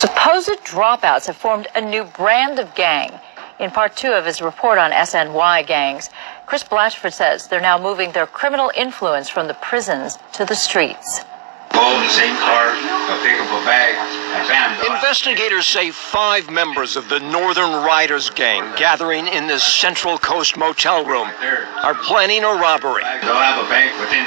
Supposed dropouts have formed a new brand of gang. In part 2 of his report on SNY gangs, Chris Blatchford says they're now moving their criminal influence from the prisons to the streets. Go in the same car, pick up a bag, and bam. Investigators say 5 members of the Northern Riders gang gathering in this Central Coast motel room are planning a robbery. They'll have a bank within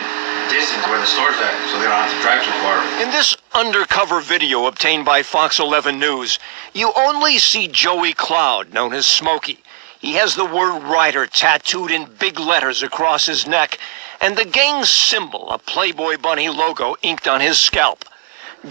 distance where the store's at, so they don't have to drive too far. In this undercover video obtained by Fox 11 News, you only see Joey Cloud, known as Smokey. He has the word Rider tattooed in big letters across his neck, and the gang's symbol, a Playboy bunny logo, inked on his scalp.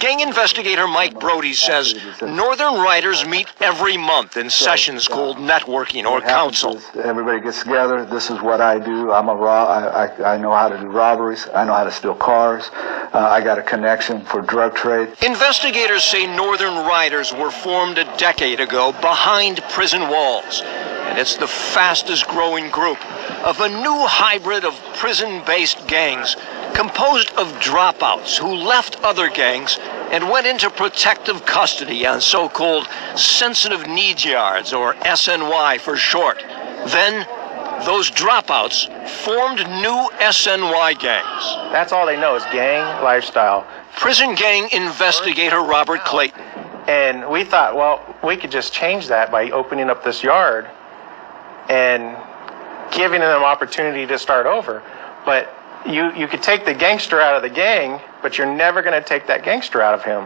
Gang investigator Mike Brody says Northern Riders meet every month in sessions called networking or council. Everybody gets together. This is what I do. I know how to do robberies. I know how to steal cars. I got a connection for drug trade. Investigators say Northern Riders were formed a decade ago behind prison walls. And it's the fastest growing group of a new hybrid of prison-based gangs composed of dropouts who left other gangs and went into protective custody on so-called sensitive needs yards, or SNY for short. Then, those dropouts formed new SNY gangs. That's all they know is gang lifestyle. Prison gang investigator Robert Clayton. And we thought, well, we could just change that by opening up this yard and giving them opportunity to start over. But you could take the gangster out of the gang, but you're never going to take that gangster out of him.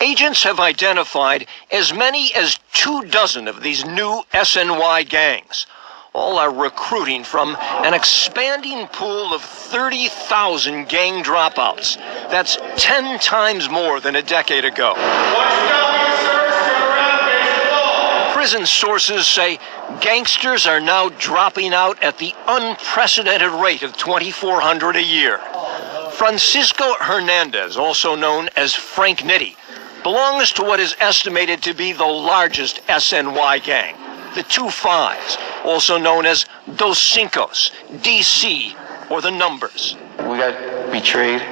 Agents have identified as many as 24 of these new SNY gangs. All are recruiting from an expanding pool of 30,000 gang dropouts. That's 10 times more than a decade ago. Prison sources say gangsters are now dropping out at the unprecedented rate of 2,400 a year. Francisco Hernandez, also known as Frank Nitti, belongs to what is estimated to be the largest SNY gang, the 2-5s, also known as Dos Cincos, DC, or the numbers. We got betrayed,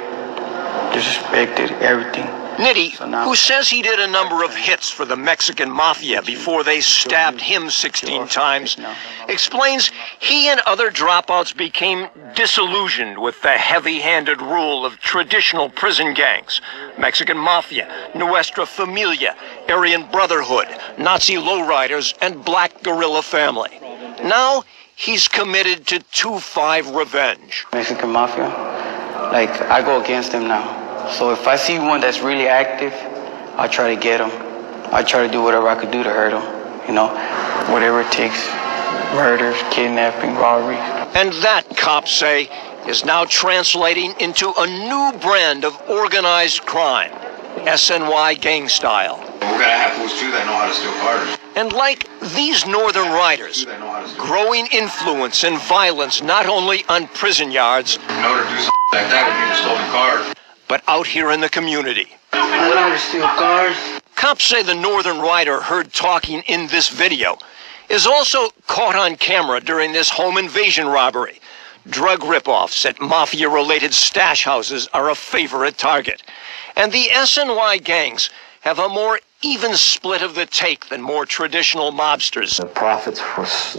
disrespected, everything. Nitti, who says he did a number of hits for the Mexican mafia before they stabbed him 16 times, explains he and other dropouts became disillusioned with the heavy-handed rule of traditional prison gangs, Mexican mafia, Nuestra Familia, Aryan Brotherhood, Nazi lowriders, and Black Guerrilla Family. Now, he's committed to 2-5 revenge. Mexican mafia, I go against them now. So if I see one that's really active, I try to get him. I try to do whatever I could do to hurt him. Whatever it takes. Murders, kidnapping, robbery. And that, cops say, is now translating into a new brand of organized crime, SNY gang style. We gotta have fools too that know how to steal cars. And like these Northern Riders, growing influence and violence not only on prison yards, in order to do something like that, we need a stolen car. But out here in the community. I know how to steal cars. Cops say the Northern Rider heard talking in this video is also caught on camera during this home invasion robbery. Drug ripoffs at mafia-related stash houses are a favorite target. And the SNY gangs have a more even split of the take than more traditional mobsters. The profits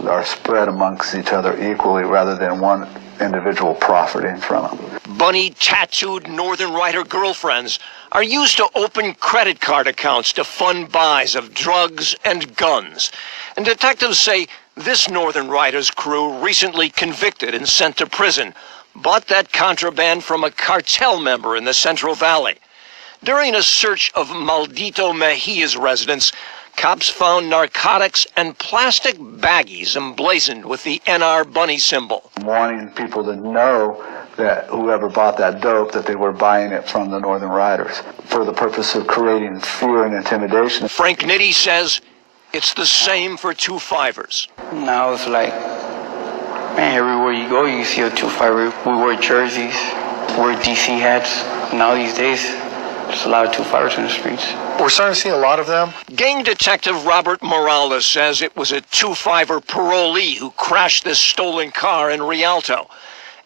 are spread amongst each other equally rather than one individual profiting from them. Bunny-tattooed Northern Rider girlfriends are used to open credit card accounts to fund buys of drugs and guns. And detectives say this Northern Riders crew, recently convicted and sent to prison, bought that contraband from a cartel member in the Central Valley. During a search of Maldito Mejia's residence, cops found narcotics and plastic baggies emblazoned with the NR Bunny symbol. Wanting people to know that whoever bought that dope, that they were buying it from the Northern Riders for the purpose of creating fear and intimidation. Frank Nitti says it's the same for 2-5ers. Now it's like, man, everywhere you go, you see a 2-5er. We wear jerseys, wear DC hats. Now these days, there's a lot of 2-5ers in the streets. We're starting to see a lot of them. Gang detective Robert Morales says it was a 2-5er parolee who crashed this stolen car in Rialto.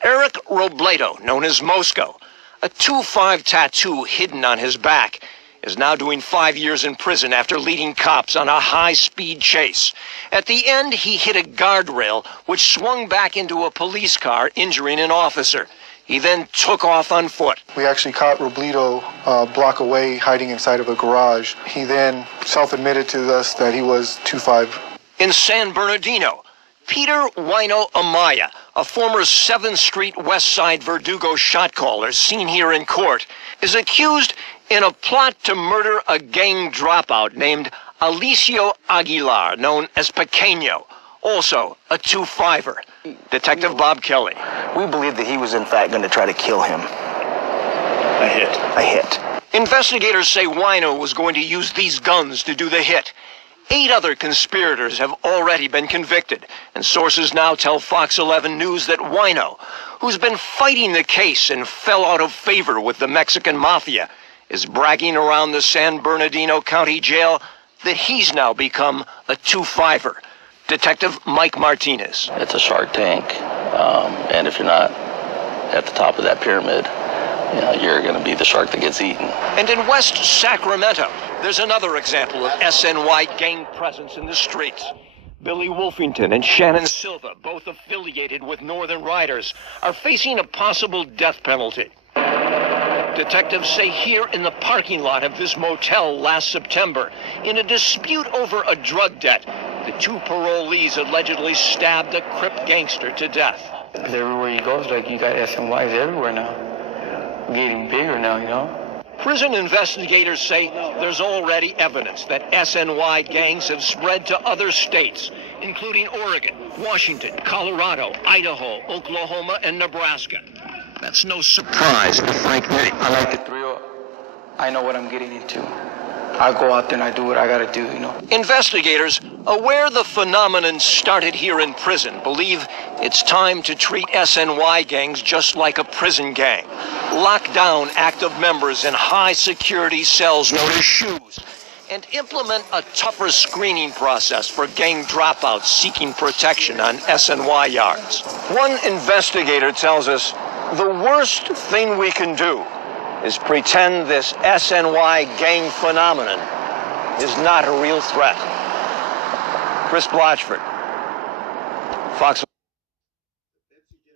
Eric Robledo, known as Mosco, a 2-5 tattoo hidden on his back, is now doing 5 years in prison after leading cops on a high-speed chase. At the end, he hit a guardrail, which swung back into a police car, injuring an officer. He then took off on foot. We actually caught Robledo a block away, hiding inside of a garage. He then self-admitted to us that he was 2-5. In San Bernardino, Peter Wino Amaya, a former 7th Street West Side Verdugo shot caller seen here in court, is accused in a plot to murder a gang dropout named Alicio Aguilar, known as Pequeño, also a 2-5er. Detective Bob Kelly. We believe that he was in fact going to try to kill him. A hit. A hit. Investigators say Wino was going to use these guns to do the hit. 8 other conspirators have already been convicted, and sources now tell Fox 11 News that Wino, who's been fighting the case and fell out of favor with the Mexican mafia, is bragging around the San Bernardino County Jail that he's now become a 2-5er. Detective Mike Martinez. It's a shark tank, and if you're not at the top of that pyramid, you're going to be the shark that gets eaten. And in West Sacramento, there's another example of SNY gang presence in the streets. Billy Wolfington and Shannon Silva, both affiliated with Northern Riders, are facing a possible death penalty. Detectives say here in the parking lot of this motel last September, in a dispute over a drug debt, the 2 parolees allegedly stabbed a Crip gangster to death. Everywhere you go, it's like you got SNYs everywhere now. Getting bigger now, you know. Prison investigators say there's already evidence that SNY gangs have spread to other states, including Oregon, Washington, Colorado, Idaho, Oklahoma, and Nebraska. That's no surprise to Frank Nitti. I like the thrill. I know what I'm getting into. I go out there and I do what I gotta do, you know. Investigators, aware the phenomenon started here in prison, believe it's time to treat SNY gangs just like a prison gang. Lock down active members in high-security cells known as shoes, and implement a tougher screening process for gang dropouts seeking protection on SNY yards. One investigator tells us the worst thing we can do is pretend this SNY gang phenomenon is not a real threat. Chris Blatchford, Fox